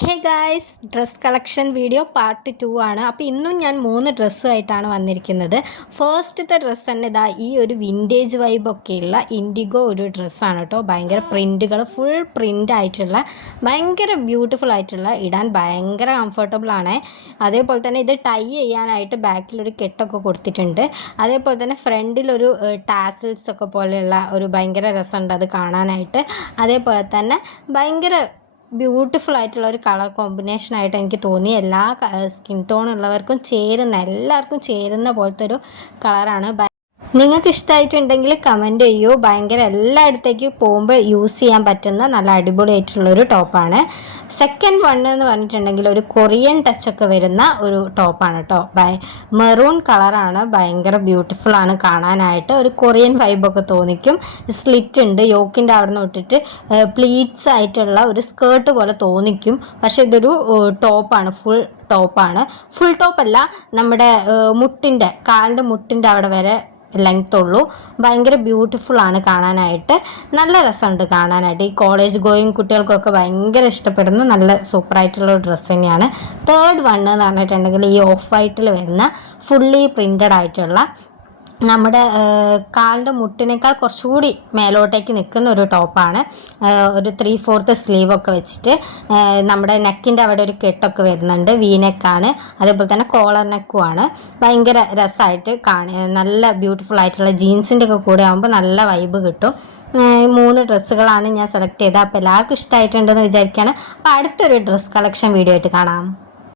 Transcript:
Hey guys, dress collection video part 2 ആണ്. അപ്പോൾ ഇന്നും ഞാൻ 3 ഡ്രസ്സുമായിട്ടാണ് വന്നിരിക്കുന്നത്. ഫസ്റ്റത്തെ ഡ്രസ്സ് തന്നെ ഇതാ ഈ ഒരു വിൻറ്റേജ് വൈബൊക്കെയുള്ള ഇൻഡിഗോ ഒരു ഡ്രസ്സാണ് കേട്ടോ. ഭയങ്കര പ്രിൻറ്റുകൾ, ഫുൾ പ്രിൻ്റ് ആയിട്ടുള്ള ഭയങ്കര ബ്യൂട്ടിഫുൾ ആയിട്ടുള്ള, ഇടാൻ ഭയങ്കര കംഫർട്ടബിളാണ്. അതേപോലെ തന്നെ ഇത് ടൈ ചെയ്യാനായിട്ട് ബാക്കിലൊരു കെട്ടൊക്കെ കൊടുത്തിട്ടുണ്ട്. അതേപോലെ തന്നെ ഫ്രണ്ടിലൊരു ടാസിൽസൊക്കെ പോലെയുള്ള ഒരു ഭയങ്കര രസമുണ്ട് അത് കാണാനായിട്ട്. അതേപോലെ തന്നെ ഭയങ്കര ബ്യൂട്ടിഫുൾ ആയിട്ടുള്ള ഒരു കളർ കോമ്പിനേഷനായിട്ട് എനിക്ക് തോന്നി. എല്ലാ സ്കിൻ ടോൺ ഉള്ളവർക്കും എല്ലാവർക്കും ചേരുന്ന പോലത്തെ ഒരു കളറാണ്. നിങ്ങൾക്ക് ഇഷ്ടമായിട്ടുണ്ടെങ്കിൽ കമൻറ്റ് ചെയ്യൂ. ഭയങ്കര എല്ലായിടത്തേക്കും പോകുമ്പോൾ യൂസ് ചെയ്യാൻ പറ്റുന്ന നല്ല അടിപൊളിയായിട്ടുള്ളൊരു ടോപ്പാണ്. സെക്കൻഡ് വൺ എന്ന് പറഞ്ഞിട്ടുണ്ടെങ്കിൽ ഒരു കൊറിയൻ ടച്ചൊക്കെ വരുന്ന ഒരു ടോപ്പാണ് കേട്ടോ. മെറൂൺ കളറാണ്, ഭയങ്കര ബ്യൂട്ടിഫുള്ളാണ് കാണാനായിട്ട്. ഒരു കൊറിയൻ വൈബൊക്കെ തോന്നിക്കും. സ്ലിറ്റ് ഉണ്ട്, യോക്കിൻ്റെ അവിടെ നിന്ന് വിട്ടിട്ട് പ്ലീറ്റ്സ് ആയിട്ടുള്ള ഒരു സ്കേർട്ട് പോലെ തോന്നിക്കും. പക്ഷേ ഇതൊരു ടോപ്പാണ്, ഫുൾ ടോപ്പാണ്. ഫുൾ ടോപ്പല്ല, നമ്മുടെ കാലിൻ്റെ മുട്ടിൻ്റെ അവിടെ വരെ ലെങ്ത് ഉള്ളൂ. ഭയങ്കര ബ്യൂട്ടിഫുള്ളാണ് കാണാനായിട്ട്. നല്ല രസമുണ്ട് കാണാനായിട്ട്. ഈ കോളേജ് ഗോയിങ് കുട്ടികൾക്കൊക്കെ ഭയങ്കര ഇഷ്ടപ്പെടുന്ന നല്ല സൂപ്പറായിട്ടുള്ള ഡ്രസ്സ് തന്നെയാണ്. തേർഡ് വൺ എന്ന് പറഞ്ഞിട്ടുണ്ടെങ്കിൽ ഈ ഓഫ് വൈറ്റിൽ വരുന്ന ഫുള്ളി പ്രിൻ്റഡ് ആയിട്ടുള്ള നമ്മുടെ കാലിൻ്റെ മുട്ടിനേക്കാൾ കുറച്ചുകൂടി മേലോട്ടേക്ക് നിൽക്കുന്ന ഒരു ടോപ്പാണ്. ഒരു 3/4 സ്ലീവൊക്കെ വെച്ചിട്ട് നമ്മുടെ നെക്കിൻ്റെ അവിടെ ഒരു കെട്ടൊക്കെ വരുന്നുണ്ട്. വീനെക്കാണ്, അതേപോലെ തന്നെ കോളർ നെക്കുമാണ്. ഭയങ്കര രസമായിട്ട് നല്ല ബ്യൂട്ടിഫുൾ ആയിട്ടുള്ള ജീൻസിൻ്റെ ഒക്കെ കൂടെ ആകുമ്പോൾ നല്ല വൈബ് കിട്ടും. 3 ഡ്രസ്സുകളാണ് ഞാൻ സെലക്ട് ചെയ്തത്. അപ്പോൾ എല്ലാവർക്കും ഇഷ്ടമായിട്ടുണ്ടെന്ന് വിചാരിക്കുകയാണ്. അപ്പോൾ അടുത്തൊരു ഡ്രസ്സ് കളക്ഷൻ വീഡിയോ ആയിട്ട് കാണാം.